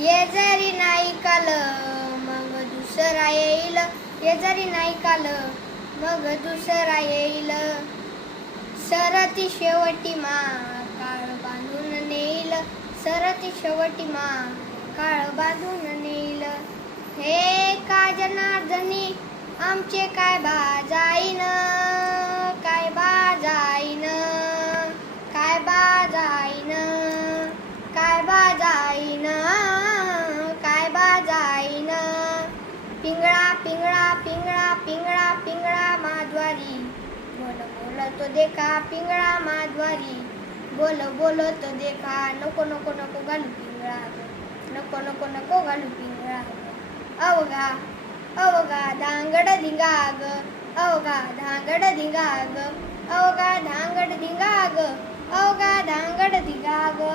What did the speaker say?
ये जरी नाही काल मग दुसरा येईल, ये जरी नाही काल मग दुसरा येईल. सरती शेवटी मा काळ बांधून नेईल, सरती शेवटी मा काळ बांधून नेईल. हे का जनार्दनी आमचे काय बाजाईन, काय बाजाईन, काय बाजाईन, काय बाजाईन, काय बाजाईन. पिंगळा पिंगळा पिंगळा पिंगळा पिंगळा माद्वारी, बोल बोल तो देखा पिंगळा माद्वारी, बोल बोल तो देखा. नको नको नको घालू पिंगळा ग, नको नको नको घालू पिंगळा ग. अवघा अवघा धांगड धिंगा ग, अवघा धांगड धिंगा ग, अवघा धांगड धिंगा ग, अवघा धांगड धिंगा ग.